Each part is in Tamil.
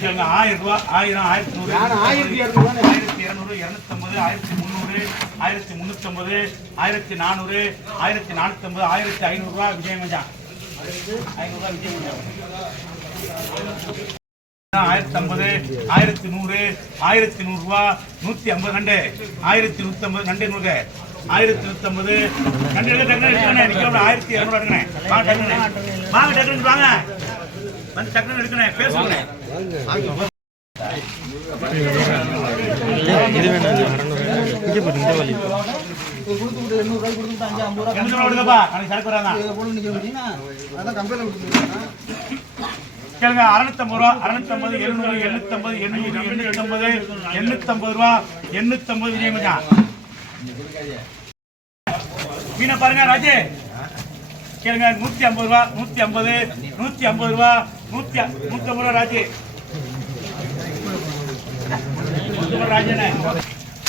1000 ரூபா 1000 1200 1200 250 1300 1350 1400 1450 1500 ரூபா விஜய் மச்சான் 500 ரூபா விஜய் மச்சான் 1050 1100 1100 ரூபா 150 நண்டு 1150 நண்டு நூறு 1150 நண்டு டக்குனு எடுக்கணும் 1200 எடுக்கணும் வாங்க டக்குனு வாங்க வந்து டக்குனு எடுக்கணும் பேசுங்க இது வேணாம் இங்கே போய் இந்த வழி கொடுத்து 800 ரூபாய் கொடுத்து 550 ரூபாய் என்ன கொடுங்கப்பா அன்னைக்கு சரக்கு வராங்க போடு நிக்க முடியுமா அதான் கம்பெனில கொடுத்துருக்கேன் கேளுங்க 650 ரூபா 650 700 750 850 ரூபா 850 விஜய் மச்சான் மீன பாருங்க ராஜே கேளுங்க 150 ரூபா 150 ரூபா 150 ரூபா ராஜே ராஜனே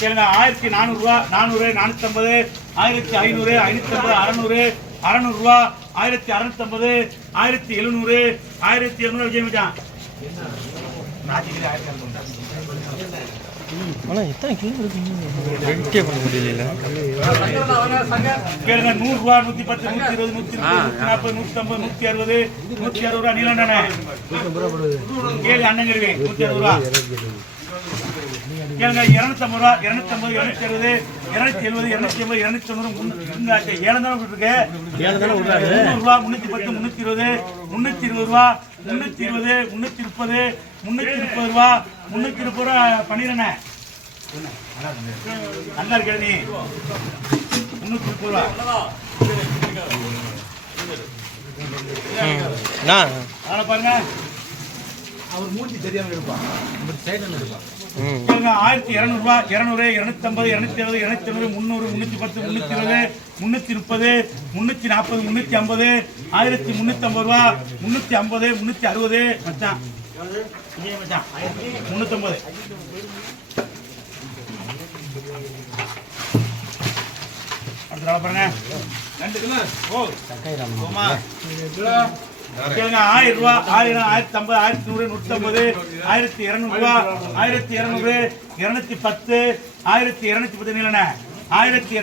கேளுங்க 1400 ரூபா 400 450 1500 550 600 600 ரூபா 1650 1700 1700 விஜய் மச்சான் ஆனால் எத்தனை கிலோ வெயிட்டே பண்ண முடியல கேளுங்க 100 ரூபா 110 120 140 150 160 ரூபா நீலண்டனே கேளு அண்ணங்கிருவே 160 ரூபா கேளுங்க 250 ரூபா 250 260 270 280 290 ஏழு தானே விட்டுருக்கு 300 ரூபா 310 320 320 ரூபா 320 330 330 ரூபா 330 ரூபா பண்ணிடுறேன் நல்லா இருக்க நீ 330 ரூபா பாருங்க அவர் மூஞ்சி தெரியாம இருப்பான் 1200 ரூபா 200 250 270 280 300 310 320 330 340 350 1350 ரூபா 350 360 மச்சான் மச்சான் 350 அடுத்த பாருங்க 2 கிலோ ஓ ஓமா கேளுங்க 1000 ரூபா 1000 1050 1150 1200 ரூபா 1200 210 1210 நீலண்ணே 1200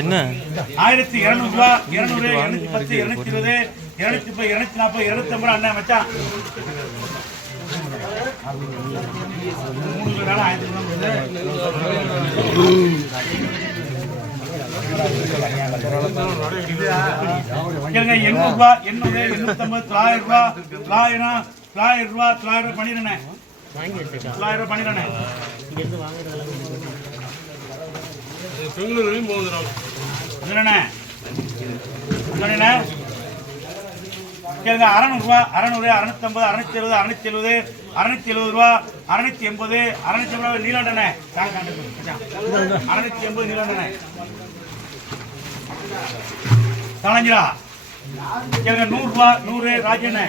என்ன 1200 ரூபா 200 210 220 230 240 250 அண்ணா மச்சான் 3 வேளை 800 ரூபா 800 850 900 ரூபா 900 ரூபா 900 பண்ணிடுறேன் 900 பண்ணிடுறேன் பெங்களூர்லயும் போகுதுண்ணே கேளுங்க 600 ரூபா 600 650 670 670 ரூபா 680 680 நீலாண்டனே 680 நீலாண்டனே காலஞ்சிரா கேளுங்க 100 ரூபா 100 ராஜனே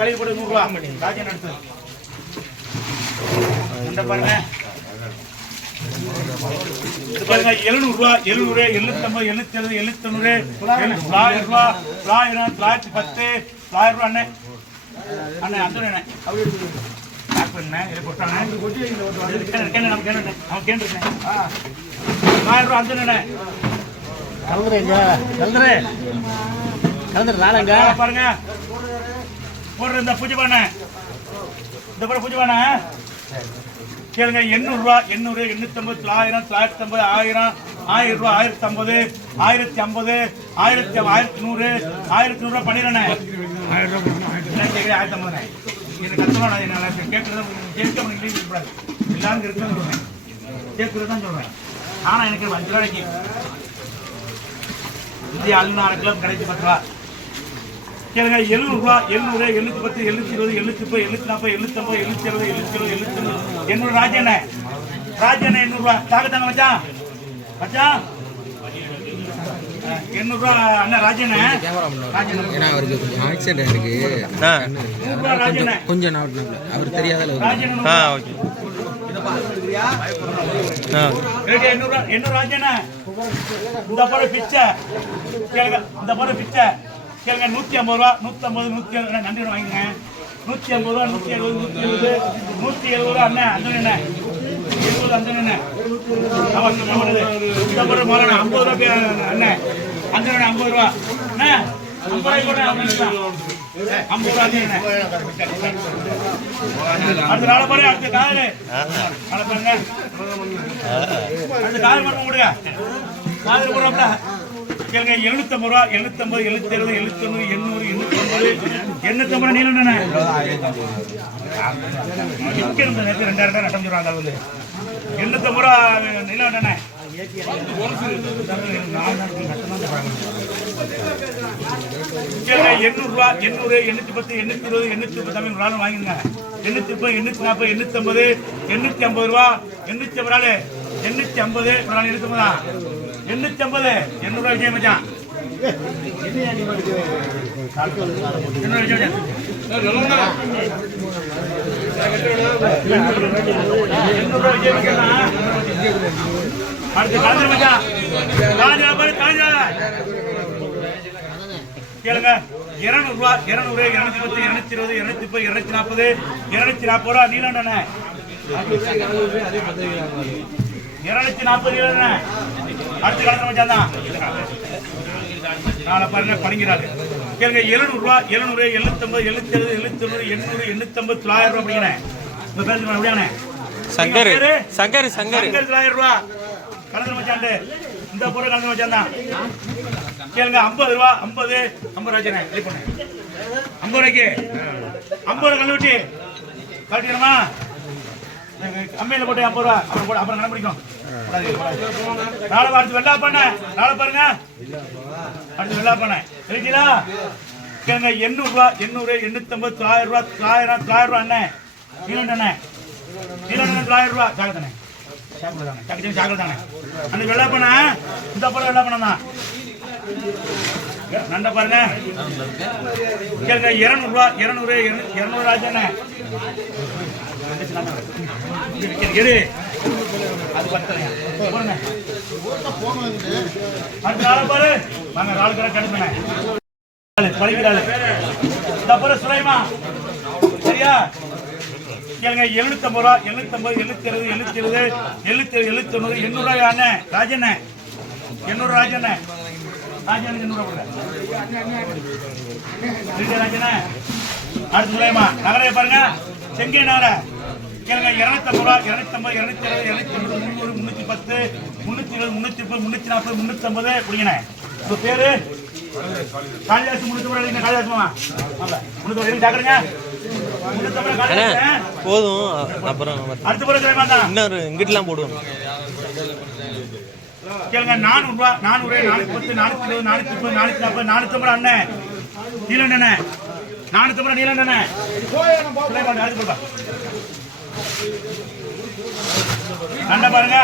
கழிவு போட்டு 100 ரூபா ராஜன் எடுத்து இந்த பாருங்க பாருங்க 700 ரூபா 700 750 770 790 1000 ரூபா 1010 1000 ரூபா அண்ணே அண்ணே அந்த அண்ணே அப்படியே பேக் பண்ணே இத போட்டானே கேன் நம்ம கேன் அவன் கேன் இருக்கேன் 1000 ரூபா அந்த அண்ணே கலந்துறே நாளங்க பாருங்க போடுற இந்த பூஜை பண்ண இந்த கூட பூஜை பண்ண கேளுங்க 800 ரூபா 800 850 900 950 1000 1000 ரூபா 1050 1050 1100 1100 ரூபா பண்ணிடுறேன் 1000 ரூபா 1050 எனக்கு கஷ்டமா நல்லா கேட்கறது கேட்க இங்கிலீஷ் இருக்கக்கூடாது எல்லாரும் இருக்குன்னு சொல்றேன் கேட்கறது தான் சொல்றேன் ஆனா எனக்கு 5 ரூபாய்க்கு இந்திய அல்நாறு கிலோ கிடைச்சி 10 ரூபா கேளுங்க 700 ரூபா 700 710 720 730 740 750 760 770 800 ராஜனே 800 ரூபா தாக்கத்தாங்க மச்சான் மச்சான் 800 ரூபா அண்ணா ராஜனே ஏன்னா அவருக்கு கொஞ்சம் ஆக்சிடென்ட் இருக்கு 100 ரூபா ராஜனே கொஞ்சம் அவர் தெரியாத அளவுக்கு ராஜனே ஓகே ஆ ரேட்டு 800 800 ஆச்சுண்ணே. இந்த போற பிச்சை கேளுங்க, இந்த போற பிச்சை கேளுங்க. 150 ரூபா, 150, 170 நன்றி வாங்கிங்க. 150 ரூபா, 170, 170 அண்ணே, அண்ணே 70 அண்ணே. ஆமா இந்த போற மாறணும் 50 ரூபாய் அண்ணே, அண்ணே 50 ரூபா அண்ணே, 50 ரூபாய் கூட 50 ரூபா அண்ணே. அடுத்த நாளை பாரு, அடுத்த காதல் நாளை பாருங்க, அடுத்த காதல் பண்ண முடியா காதல் போடுறாப்ல கேளுங்க. 750 ரூபா, 750, 770, 790, 800, 850 நீளம் தானே நிற்கிறது. நேற்று 2000 நட்டம் சொல்றாங்க. அது வந்து 850 ரூபா நீளம் தானே. கேளுங்க 800 ரூபா, 800, 810, 820, 830 தமிழ் ஒரு ஆள் வாங்கிருங்க. 830, 840, 850, 850 ரூபா, 850 ஆளு 850 ஒரு ஆள் 850 தான். 850 800 விஷயம் மச்சான். 800 விஷயம் அடுத்து காஞ்சா மச்சான், காஞ்சா பாரு காஞ்சா கேளுங்க. 200 ரூபா, 200, 210, 220, 230, 240, 240 ரூபா நீளம் தானே. 240 நீளம் தானே. அடுத்து காலத்துல மச்சான் தான் நாளை பாருங்க பணிங்கிறாரு கேளுங்க. 700 ரூபா, 700, 750, 770, 790, 800, 850, 900 ரூபா அப்படிங்கிறேன். உங்க பேர் அப்படியானே சங்கர் சங்கர் சங்கர் 900 ரூபா கடந்த மச்சாண்டு. இந்த பொருள் கடந்த மச்சான் தான் கேளுங்க. 50 ரூபா, 50, 50 ராஜனே ரெடி பண்ணு. 50 ரூபாய்க்கு 50 ரூபா கல்லு வெட்டி கட்டிக்கணுமா? அம்மையில போட்டு 50 ரூபா அப்புறம் கணக்கு பிடிக்கும். நாளை அடுத்து வெள்ளா பண்ண நாளை பாருங்க, அடுத்து வெள்ளா பண்ண சரிங்களா கேளுங்க. 800 ரூபா, 800, 850, 900 ரூபா, 900 ரூபா அண்ணே நீலன் அண்ணே, நீலன் 900 ரூபா சாக்கத்தானே சாக்கத்தானே அன்னைக்கு வெள்ளா பண்ண. இந்த படம் வெள்ளா பண்ண தான் நண்ட பாருங்க கேளுங்க. 200 ரூபா, 200, 200 ராஜாண்ணே எடு அது பத்தலையா போடுங்க. அடுத்த நாளை பாரு வாங்க, நாலு கடை கடுப்பேன் பழிக்கிறாள். இந்த அப்புறம் சுலைமா சரியா கேளுங்க. 750 ரூபா, 750, 770, 770, 790, 800 ரூபாய் அண்ணே ராஜண்ணே, 800 ராஜண்ணே ராஜண்ணே 800 ரூபா ராஜண்ணே. அடுத்து சுலைமா நகரைய பாருங்க. செங்கை நகர கேளுங்க. 250 ரூபா, 250, 220, 290, 310, 320, 330, 340, 350 குடிங்கண்ணே. உங்க பேரு காளிதாஸ். 300 ரூபா காளிதாஸ் மாமா 300 சாக்குறீங்க. போதும். அப்புறம் அடுத்த பிறகு இன்னொரு இங்கிட்டலாம் போடுவோம் கேளுங்க. 400 ரூபா, 400, 410, 420, 430, 440, 450 அண்ணே நீலன் அண்ணே 450 நீலன் அண்ணே நண்ட பாருங்க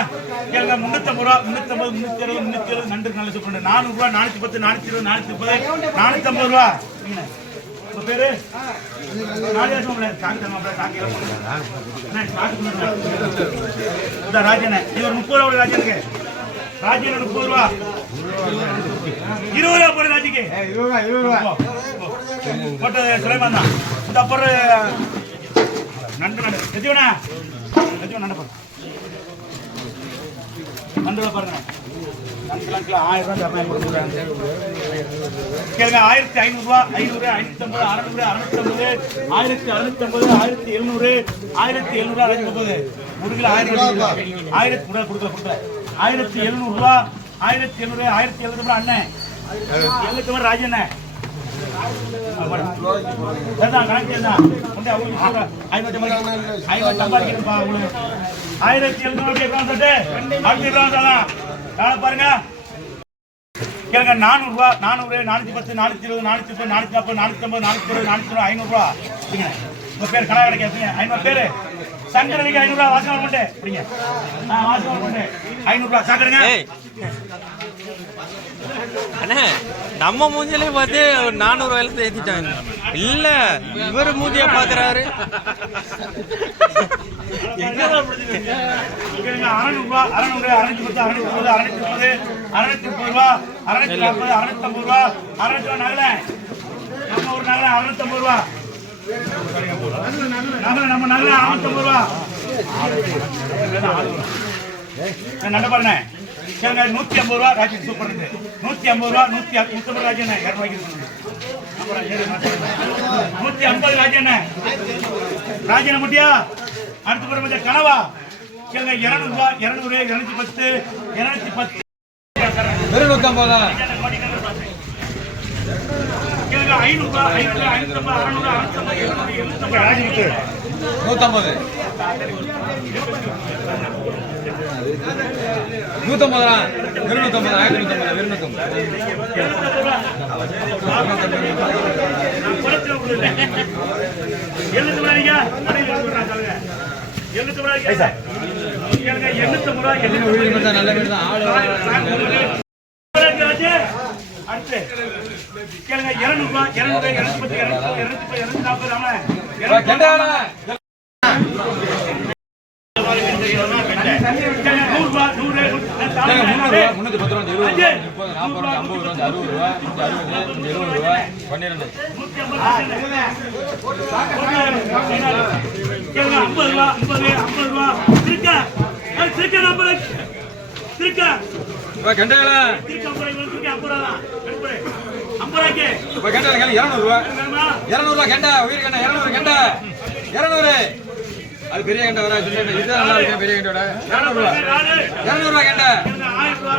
கேளுங்க. 350 ரூபா, 350, 360, 370 நண்டு நல்ல சூப்பர். 400 ரூபா, 410, 420, 430, 450 ரூபா. உங்க பேரு ராஜனே. இது ஒரு 30 ரூபா ராஜனுக்கு. ராஜன் 30 ரூபா, 20 ரூபா போற ராஜிக்கு போட்டு சுலைமான் தான். இந்த அப்புறம் நண்டு நண்டு எஜீவனா எஜீவன் நண்டு பாருங்க. நண்டு பாருங்க. 1000 ரூபாய் கேளுங்க. 1500 ரூபா, 500, 550, 600, 650, 1650, 1700, 1700 அழைக்கப்போகுது. ஒரு கிலோ 1000 கொடுக்கல 1700 ரூபா, 1700, 1700 அண்ணே 700 ராஜண்ணே கணக்கு 1700 பாருங்க கேளுங்க. 400 ரூபா, 400, 410, 420, 430, 440, 450, 460, 400, 500 ரூபா. உங்க பேர் கடை கிடைக்காது 500 பேரு சங்கரனுக்கு 500 ரூபா வாசகம் பண்ணு அப்படிங்க. வாசகம் பண்ணு 500 ரூபா சாக்கடுங்க. அண்ணே நம்ம மூஞ்சிலே பார்த்து ஒரு 400 ரூபாயில ஏத்திட்டாங்க. இல்ல இவர் மூஞ்சிய பாக்குறாரு. கேளுங்க 600 600 610 630 630 ரூபா 640 650 ரூபா 600 ரூபா நகல நம்ம ஒரு நகல 650 ரூபா நம்ம நகல 650 ரூபா நட பாருங்க கேளுங்க 150 ரூபா ராஜன் சூப்பர் 150 ரூபா 130 ராஜன் 150 ராஜன் ராஜன முட்டியா அடுத்த பிறகு கனவா கேளுங்க 200 ரூபா 200 210 210 வெறும் 150 கேளுங்க 500 ரூபா 500 550 600 650 ராஜனுக்கு 150 150 வெறும் 150 1150 வெறும் 150 நல்ல வீடு தான் ஆளு அடுத்து கேளுங்க 200 ரூபா 200 210 240 ஆமா கெண்டானா 100 ரூபா 100 310 ரூபா 20 ரூபா 30 40 ரூபா 50 ரூபா 60 ரூபா 70 ரூபா 12 கேளுங்க 50 ரூபா 50 ரூபா திருக்க நம்பர் திருக்க கெண்டானா திருக்க 50 ரூபா 50 ரூபாய்க்கு கெண்டா 200 ரூபா 200 ரூபா கெண்டா உயிர் கெண்டா 200 கெண்டா 200 அது பெரிய கெண்டா வர இதுதான் நல்லா இருக்கு பெரிய கெண்டோட 200 ரூபா 200 ரூபா கெண்டா 1000 ரூபா